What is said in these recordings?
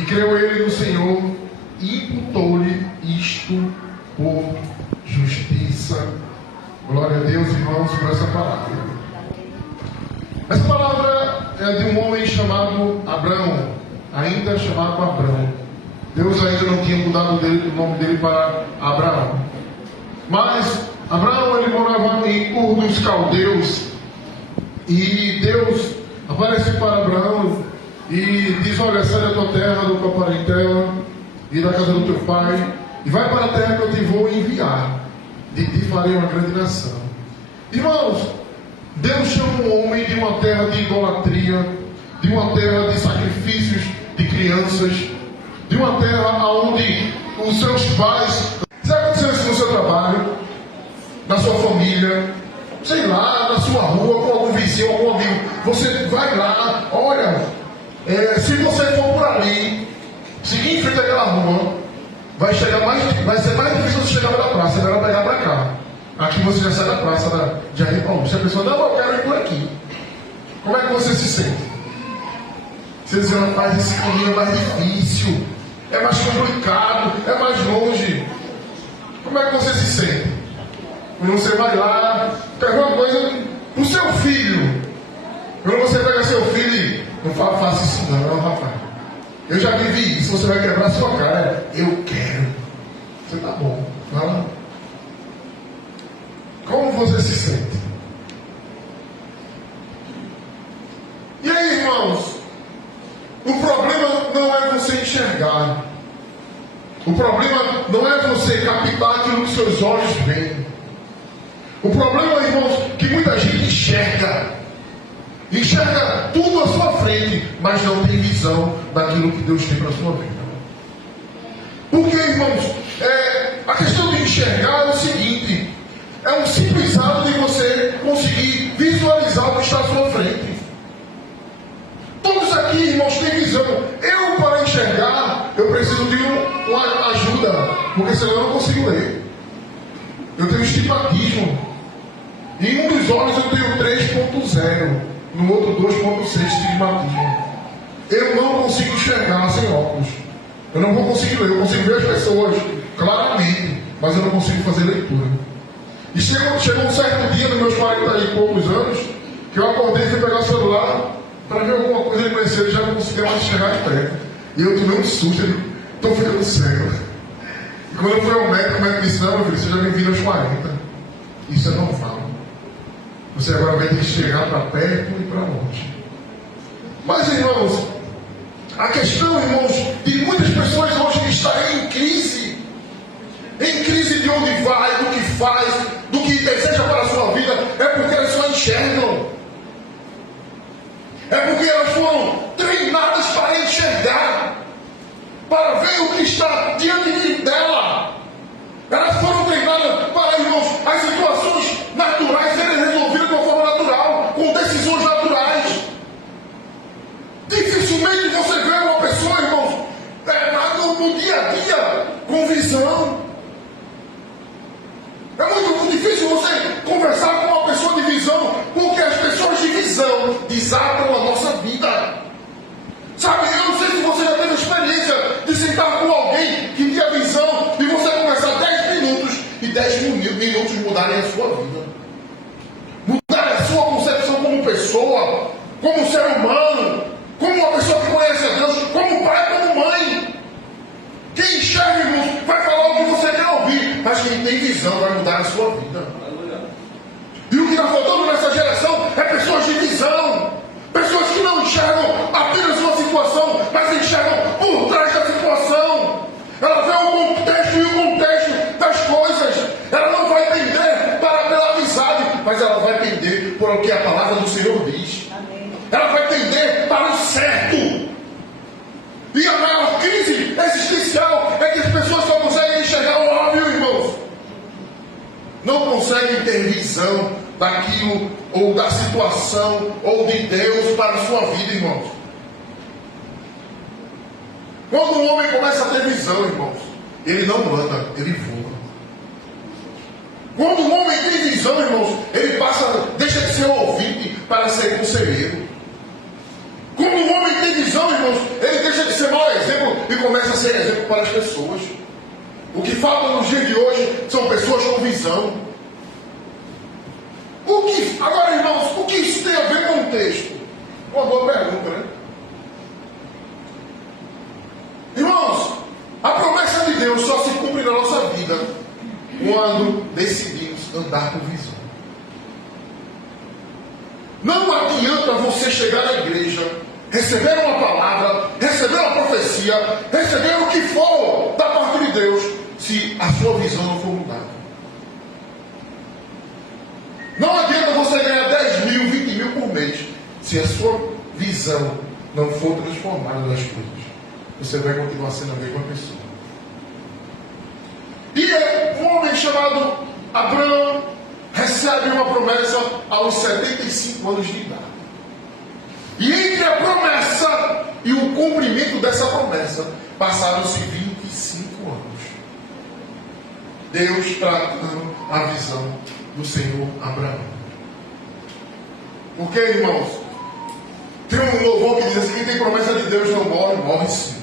E creu ele no Senhor e imputou-lhe isto por justiça. Glória a Deus, irmãos, por essa palavra. Essa palavra é de um homem chamado Abrão, ainda chamado Abrão. Deus ainda não tinha mudado o nome dele para Abraão. Mas Abraão, ele morava em Ur dos Caldeus. E Deus aparece para Abraão e diz: olha, sai da tua terra, da tua parentela e da casa do teu pai, e vai para a terra que eu te vou enviar. De ti farei uma grande nação. Irmãos, Deus chama um homem de uma terra de idolatria, de uma terra de sacrifícios de crianças, de uma terra onde os seus pais... Se aconteceu isso no seu trabalho, na sua família, sei lá, na sua rua, com algum vizinho, algum amigo, você vai lá, olha, se você for por ali, seguir em frente àquela rua, vai ser mais difícil você chegar pela praça, é melhor pegar para cá. Aqui você já sai da praça de Jardim Paulo. Se a pessoa, não, eu quero ir por aqui. Como é que você se sente? Você diz, rapaz, esse caminho é mais difícil, é mais complicado, é mais longe. Como é que você se sente? Quando você vai lá, pega uma coisa pro seu filho. Quando você pega seu filho e não faça isso não, rapaz. Eu já vivi isso, você vai quebrar sua cara. Eu quero. Você tá bom, vai lá. Como você se sente? E aí, irmãos? O problema não é você enxergar. O problema não é você captar aquilo que seus olhos veem. O problema, irmãos, que muita gente enxerga tudo à sua frente, mas não tem visão daquilo que Deus tem para a sua vida. Porque, irmãos, a questão de enxergar é o seguinte: é um simples ato de você conseguir visualizar o que está à sua frente. Todos aqui, irmãos, têm visão. Eu, para enxergar, eu preciso de uma ajuda, porque senão eu não consigo ler. Eu tenho estigmatismo. Em um dos olhos eu tenho 3.0, no outro 2.6 estigmatismo. Eu não consigo enxergar sem óculos. Eu não vou conseguir ler. Eu consigo ver as pessoas claramente, mas eu não consigo fazer leitura. E chegou um certo dia, nos meus 40 e poucos anos, que eu acordei e fui pegar o celular para ver alguma coisa ele conhecer, ele já não conseguia mais enxergar de perto. E eu tomei um susto, estou ficando cego. E quando eu fui ao médico, o médico disse: não, meu filho, você já vem vindo aos 40. Isso é normal. Você agora vai ter que chegar para perto e para longe. Mas, irmãos, a questão, irmãos, de muitas pessoas hoje que estão em crise de onde vai, do que faz, do que deseja para a sua vida, é porque elas só enxergam. É porque elas foram treinadas para enxergar, para ver o que está diante dela. Elas foram treinadas para, irmãos, as situações naturais serem resolvidas de uma forma natural, com decisões naturais. Dificilmente você vê uma pessoa, irmãos, no dia a dia, com visão. É muito difícil você conversar com uma pessoa de visão, porque as pessoas de visão desatam a nossa vida. Sabe, eu não sei se você já teve a experiência de sentar com alguém que tinha visão e você conversar 10 minutos e 10 minutos mudarem a sua vida. Mudarem a sua concepção como pessoa, como ser humano, como uma pessoa que conhece a Deus, como pai, como mãe. Quem enxerga, irmãos, vai falar o que você quer ouvir, mas quem tem visão vai mudar a sua vida. E o que está faltando nessa geração é pessoas de visão, pessoas que não enxergam apenas uma situação, mas enxergam por trás da situação. Ela vê o contexto e o contexto das coisas. Ela não vai pender pela amizade, mas ela vai pender por o que a palavra do Senhor diz. Ela vai pender para o certo. E a maior crise existencial é que as pessoas só conseguem enxergar o óbvio, irmãos. Não conseguem ter visão daquilo, ou da situação, ou de Deus para a sua vida, irmãos. Quando um homem começa a ter visão, irmãos, ele não anda, ele voa. Quando um homem tem visão, irmãos, ele deixa de ser ouvinte para ser conselheiro. Quando um homem tem visão, irmãos, ele deixa de ser mau exemplo e começa a ser exemplo para as pessoas. O que falta nos dias de hoje são pessoas com visão. Agora, irmãos, o que isso tem a ver com o texto? Uma boa pergunta, né? Irmãos, a promessa de Deus só se cumpre na nossa vida quando decidimos andar por visão. Não adianta você chegar na igreja, receber uma palavra, receber uma profecia, receber o que for da parte de Deus, se a sua visão não for mudada. Não adianta você ganhar 10 mil, 20 mil por mês, se a sua visão não for transformada nas coisas. Você vai continuar sendo a mesma pessoa. E um homem chamado Abraão recebe uma promessa aos 75 anos de idade. E entre a promessa e o cumprimento dessa promessa, passaram-se 25 anos. Deus tratando a visão do Senhor Abraão. Porque, irmãos, tem um louvor que diz assim: quem tem promessa de Deus não morre, morre sim.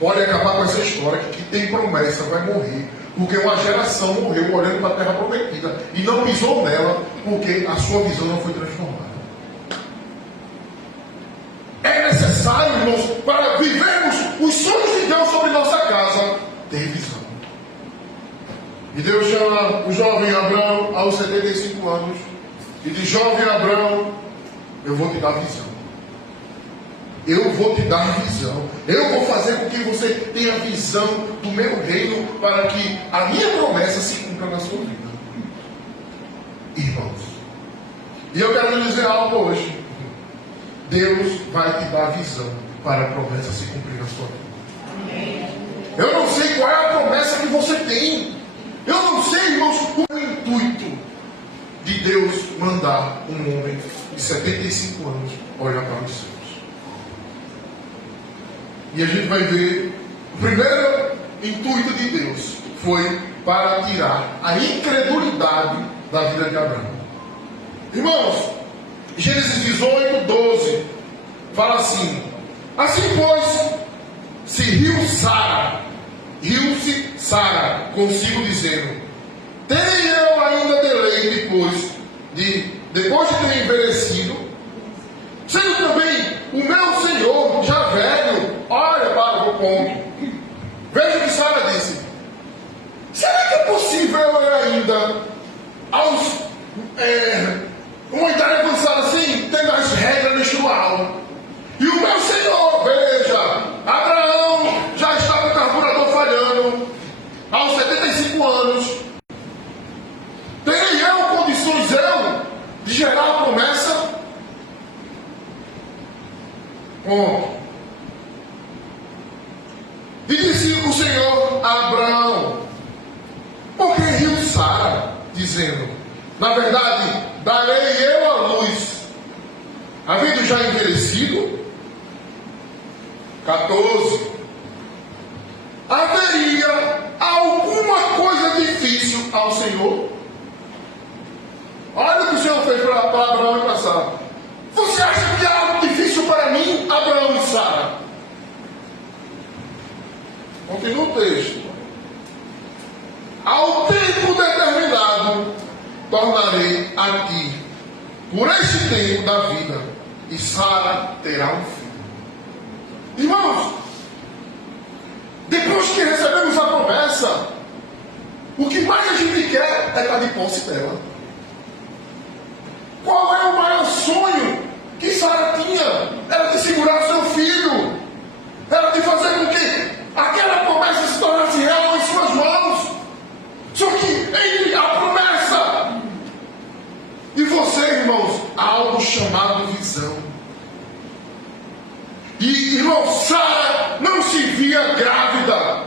Pode acabar com essa história que quem tem promessa vai morrer, porque uma geração morreu olhando para a terra prometida e não pisou nela, porque a sua visão não foi transformada. É necessário, irmãos, para vivermos os sonhos de Deus sobre nossa casa, ter visão. E Deus chama o jovem Abraão aos 75 anos e diz: jovem Abraão, eu vou te dar visão. Eu vou te dar visão. Eu vou fazer com que você tenha visão do meu reino, para que a minha promessa se cumpra na sua vida. Irmãos, e eu quero lhe dizer algo hoje. Deus vai te dar visão para a promessa se cumprir na sua vida. Eu não sei qual é a promessa que você tem. Eu não sei, irmãos, o intuito de Deus mandar um homem de 75 anos olhar para os céus. E a gente vai ver, o primeiro intuito de Deus foi para tirar a incredulidade da vida de Abraão. Irmãos, Gênesis 18, 12, fala assim: assim pois, se riu-se Sara consigo, dizendo: terei eu ainda deleite, pois, depois de ter envelhecido, sendo também o meu Senhor já velho. Olha para o ponto. Veja o que Sara disse: será que é possível eu ainda, aos uma idade avançada assim, tendo as regras menstrual, e o meu Senhor, veja, Abraão já está com o carburador falhando, aos 75 anos, terei eu condições de gerar a promessa? Ponto. E disse o Senhor a Abraão: por que riu Sara, dizendo: na verdade, darei eu a luz, havendo já envelhecido? 14. Haveria alguma coisa difícil ao Senhor? Olha o que o Senhor fez para Abraão e para Sara. Você acha que há algo difícil para mim, Abraão e Sara? Continua o texto. Ao tempo determinado, tornarei a ti, por este tempo da vida, e Sara terá um filho. Irmãos, depois que recebemos a promessa, o que mais a gente quer é estar de posse dela. Qual é o maior sonho que Sara tinha? Era de segurar o seu filho, era de fazer com que aquela promessa se tornasse real em suas mãos. Só que entre a promessa e você, irmãos, há algo chamado visão. E, irmão, Sara não se via grávida.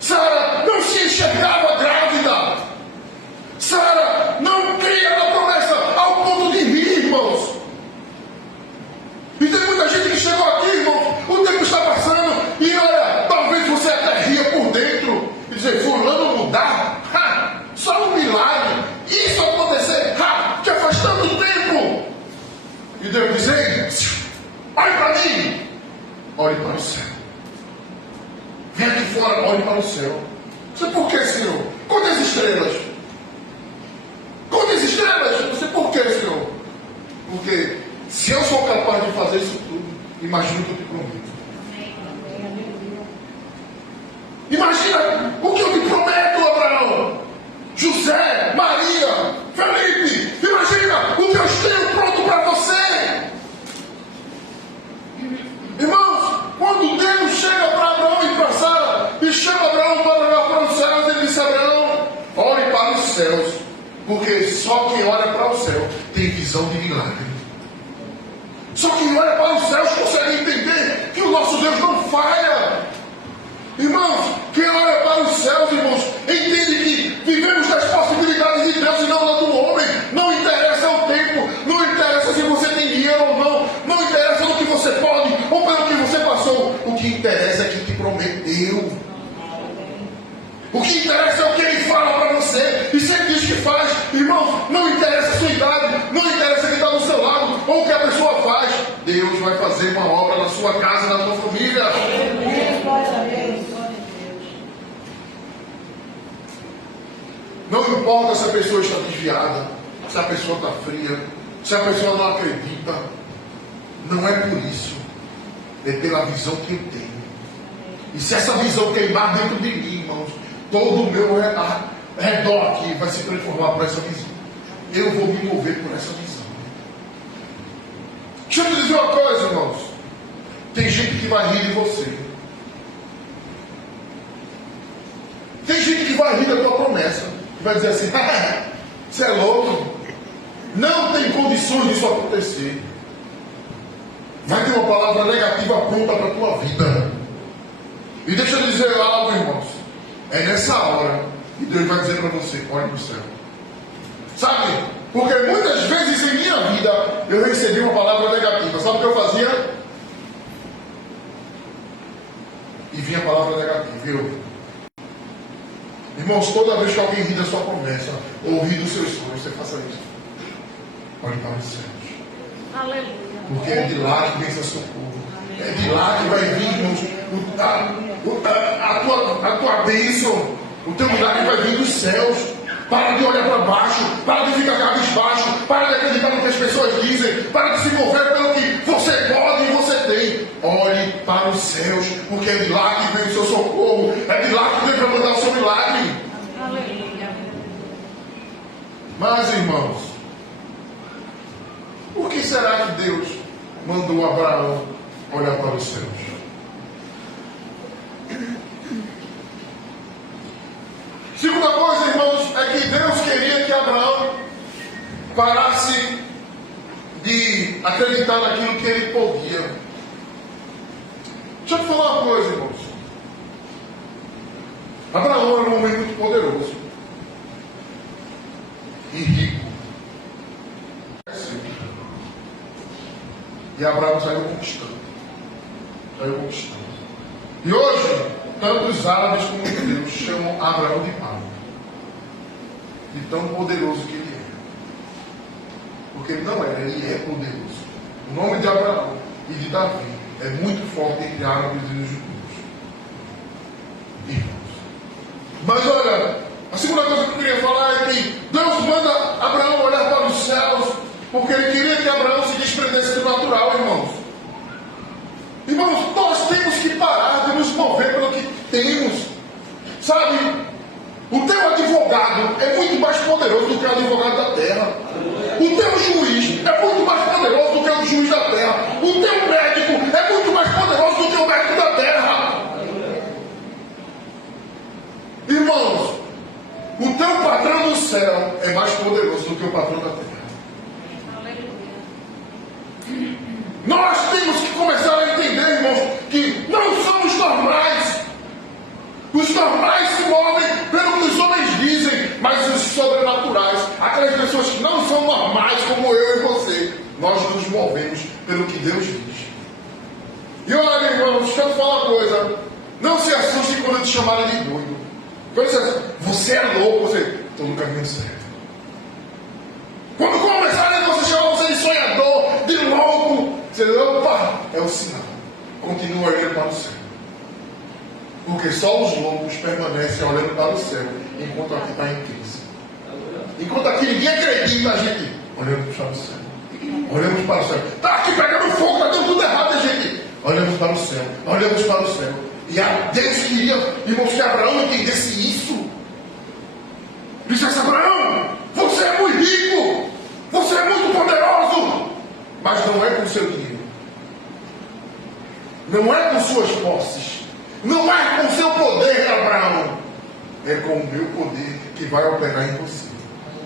Sara não se enxergava grávida. Sara não cria na promessa ao ponto de rir, irmãos. E tem muita gente que chegou aqui, irmão, o tempo está passando e olha, talvez você até ria por dentro e dizer: fulano mudar? Só um milagre. Isso acontecer? Já faz tanto tempo. E Deus diz: ei, olhe para mim, olhe para o céu. Vem aqui fora, olhe para o céu. Você, por que, Senhor? Quantas estrelas? Quantas estrelas? Você, por que, Senhor? Porque se eu sou capaz de fazer isso tudo, imagina o que eu te prometo. Imagina o que eu te prometo, Abraão, José, Maria, Felipe. Imagina o que eu tenho pronto para você. Irmãos, quando Deus chega para Abraão e para Sara e chama Abraão para olhar para os céus, ele disse: Abraão, olhe para os céus, porque só quem olha para o céu tem visão de milagre. Só quem olha para os céus consegue entender que o nosso Deus não falha. Irmãos, quem olha para os céus, irmãos, entende que vivemos das possibilidades de Deus e não da do homem. Não interessa o tempo, não interessa se você tem dinheiro ou não, não interessa no que você pode ou pelo que você passou. O que interessa é quem te prometeu. O que interessa é o que ele fala para você. E se ele diz que faz, irmãos, não interessa a sua idade, não interessa quem está do seu lado ou o que a pessoa faz. Deus vai fazer uma obra na sua casa, na sua família. Não importa se a pessoa está desviada, se a pessoa está fria, se a pessoa não acredita. Não é por isso. É pela visão que eu tenho. E se essa visão queimar dentro de mim, irmãos, todo o meu redor aqui vai se transformar por essa visão. Eu vou me mover por essa visão. Deixa eu te dizer uma coisa, irmãos. Tem gente que vai rir de você. Tem gente que vai rir da tua promessa. Que vai dizer assim: você é louco. Não tem condições disso acontecer. Vai ter uma palavra negativa pronta para a tua vida. E deixa eu dizer algo, irmãos. É nessa hora que Deus vai dizer para você: olhe para o céu. Sabe? Porque muitas vezes em minha vida eu recebi uma palavra negativa. Sabe o que eu fazia? E vinha a palavra negativa. Irmãos, toda vez que alguém ri da sua promessa ou ri dos seus sonhos, você faça isso. Olhe para os céus. Aleluia. Porque é de lá que vem seu socorro. É de lá que vai vir, irmãos, a tua bênção. O teu milagre vai vir dos céus. Para de olhar para baixo. Para de ficar cabisbaixo. Para de acreditar no que as pessoas dizem. Para de se mover pelo que você pode e você tem. Olhe para os céus. Porque é de lá que vem o seu socorro. É de lá que Deus vai mandar o seu milagre. Aleluia. Mas, irmãos, por que será que Deus mandou Abraão olhar para os céus? Segunda coisa, irmãos, é que Deus queria que Abraão parasse de acreditar naquilo que ele podia. Deixa eu te falar uma coisa, irmãos. Abraão era um homem muito poderoso e rico. E Abraão saiu conquistando. E hoje, tanto os árabes como os judeus chamam Abraão de pai. De tão poderoso que ele é. Porque ele não era, ele é poderoso. O nome de Abraão e de Davi é muito forte entre árabes e os judeus. Irmãos. Mas olha, a segunda coisa que eu queria falar é que Deus manda Abraão olhar para os céus, porque ele queria que Abraão se desprendesse do natural, irmãos. Irmãos, nós temos que parar de nos mover pelo que temos. Sabe? O teu advogado é muito mais poderoso do que o advogado da terra. O teu juiz é muito mais poderoso do que o juiz da terra. O teu médico é muito mais poderoso do que o médico da terra. Irmãos, o teu patrão do céu é mais poderoso do que o patrão da terra. Nós temos que começar a entender, irmãos, que não somos normais. Os normais se movem pelo que os homens dizem, mas os sobrenaturais, aquelas pessoas que não são normais como eu e você, nós nos movemos pelo que Deus diz. E olha, irmãos, deixa eu te falar uma coisa. Não se assuste quando te chamarem de doido. Você é louco, você estou no caminho certo. Quando começarem a você chamar você de sonhador, de louco, você diz: opa, é o sinal. Continua indo para o céu. Porque só os loucos permanecem olhando para o céu, enquanto aqui está em crise. Enquanto aqui ninguém acredita, a gente olhamos para o céu. Olhamos para o céu. Está aqui pegando fogo, está dando tudo errado, a gente. Olhamos para o céu. Olhamos para o céu. E a Deus queria, irmãos, que Abraão entendesse isso. Dissesse: Abraão, você é muito rico. Você é muito poderoso. Mas não é com seu dinheiro. Não é com suas posses. Não é com seu poder, Abraão. É com o meu poder que vai operar em você.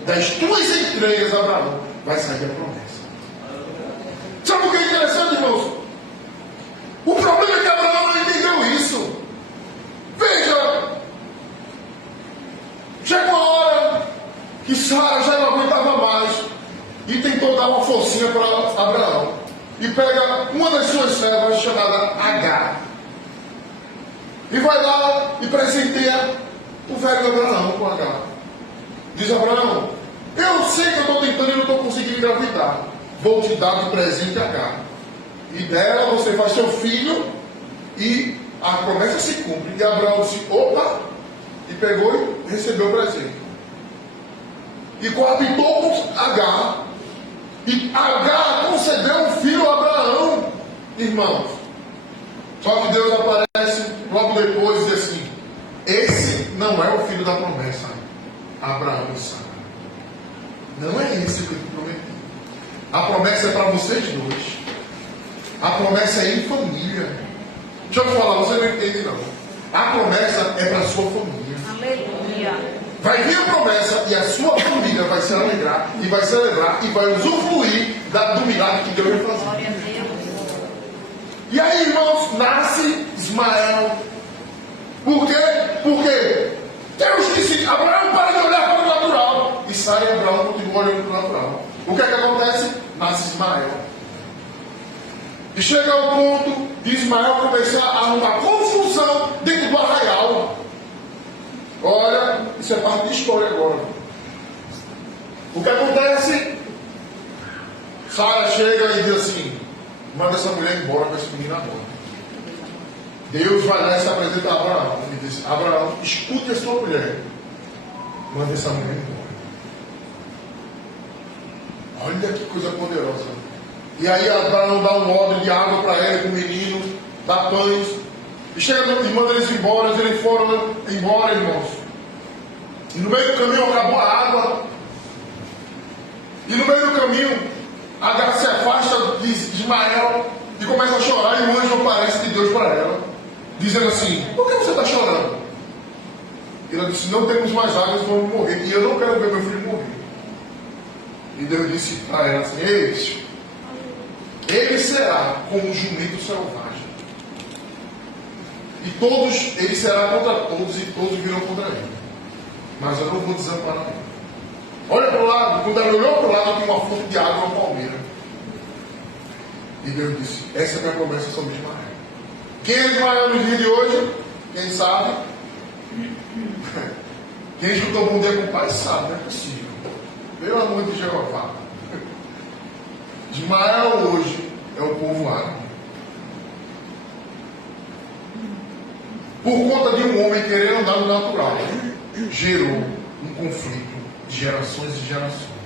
Das tuas entranhas, Abraão, vai sair a promessa. Sabe o que é interessante, irmãos? O problema é que Abraão não entendeu isso. Veja, chegou a hora que Sara já não aguentava mais e tentou dar uma forcinha para Abraão. E pega uma das suas servas, chamada Agar, e vai lá e presenteia o velho Abraão com Agar. Diz: Abraão, eu sei que eu estou tentando e não estou conseguindo engravidar. Vou te dar de presente Agar. E dela você faz seu filho e a promessa se cumpre. E Abraão disse: opa! E pegou e recebeu o presente. E coabitou com Agar. E Agar concedeu um filho a Abraão. Irmãos, só que Deus aparece logo depois e diz assim: esse não é o filho da promessa, Abraão e Sara. Não é esse que eu te prometi. A promessa é para vocês dois. A promessa é em família. Deixa eu falar, você não entende não. A promessa é para a sua família. Aleluia. Vai vir a promessa e a sua família vai se alegrar e vai celebrar e vai usufruir do milagre que Deus vai fazer. Glória a Deus. E aí, irmãos, nasce Ismael. Por quê? Porque Deus disse: Abraão, para de olhar para o natural. E Sara e Abraão continuam olhando para o natural. O que é que acontece? Nasce Ismael. E chega ao ponto de Ismael começar a arrumar confusão dentro do arraial. Olha, isso é parte de história agora. O que acontece? Sara chega e diz assim: manda essa mulher embora com esse menino agora. Deus vai lá e se apresenta a Abraão e diz: Abraão, escute a sua mulher. Manda essa mulher embora. Olha que coisa poderosa. E aí Abraão dá um odre de água para ela e para o menino, dá pães. E chega e manda eles embora. Eles foram embora, irmãos. E no meio do caminho acabou a água. E no meio do caminho Agar se afasta de Ismael e começa a chorar. E o anjo aparece de Deus para ela, dizendo assim: por que você está chorando? E ela disse: não temos mais águas, vamos morrer. E eu não quero ver meu filho morrer. E Deus disse para ela assim: ele será como um jumento selvagem. E todos, ele será contra todos e todos virão contra ele. Mas eu não vou desamparar ele. Olha para o lado. Quando ela olhou para o lado, tinha uma fonte de água, uma palmeira. E Deus disse: essa é a minha promessa sobre Ismael. Quem é Ismael no dia de hoje? Quem sabe? Quem escutou Bom Dia com o Pai sabe, não é possível. Pelo amor de Jeová. Ismael hoje é o povo árabe. Por conta de um homem querendo andar no natural, gerou um conflito de gerações e gerações.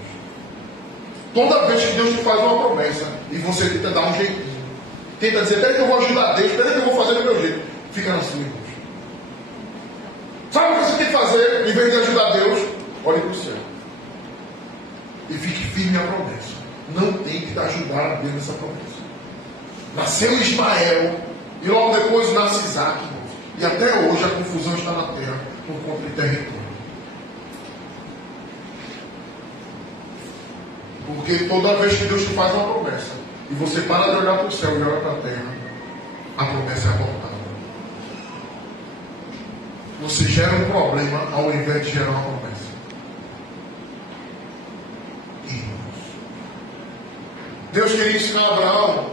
Toda vez que Deus te faz uma promessa e você tenta dar um jeitinho, tenta dizer: peraí que eu vou ajudar Deus, peraí que eu vou fazer do meu jeito, fica na sua, irmãos. Sabe o que você tem que fazer? Em vez de ajudar Deus, olhe para o céu e fique firme à promessa. Não tente ajudar a Deus nessa promessa. Nasceu Ismael e logo depois nasce Isaac, irmãos. E até hoje a confusão está na terra por conta de território. Porque toda vez que Deus te faz uma promessa e você para de olhar para o céu e olha para a terra, a promessa é abortada. Você gera um problema ao invés de gerar uma promessa. Irmãos, Deus queria ensinar a Abraão